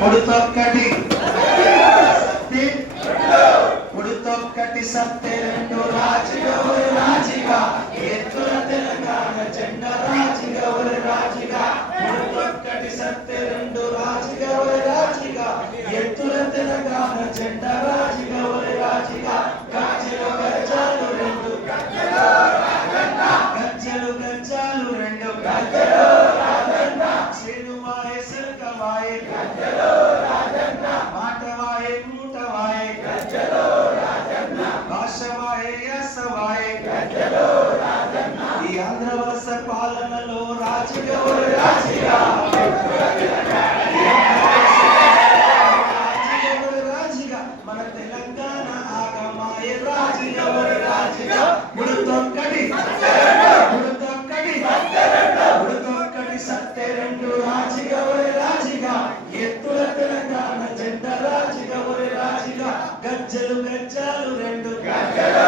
ఉడుతొక్కటి ఉడుతొక్కటి సత్తే రెండు రాజుగా ఒరి రాజుగా ఎత్తుల తెలంగాణ జెండా రాజుగా ఒరి రాజుగా ఉడుతొక్కటి సత్తే రెండు రాజుగా ఒరి రాజుగా ఎత్తుల తెలంగాణ జెండా రాజుగా ఒరి రాజుగా గజ్జలు గజ్జాలు రెండు గజ్జలు గజ్జాలు రెండు గజ్జలు రాజన్న శ్రీనువాయ సిల్కవాయ గజ్జలు రాజన్న మాటవాయ మూటవాయ గజ్జలు రాజన్న భాషవాయ యాసవాయ గజ్జలు రాజన్న ఈ ఆంధ్రవలస పాలనలో రాజుగా ఒరి రాజుగా మన తెలంగాణ ఆగమాయ రాజుగా ఒరి రాజుగా ఉడుతొక్కటి సత్తే రెండు రాజుగా ఒరి రాజుగా ఎత్తుల తెలంగాణ జెండా రాజుగా ఒరి రాజుగా గజ్జలు గజ్జాలు రెండు గజ్జలు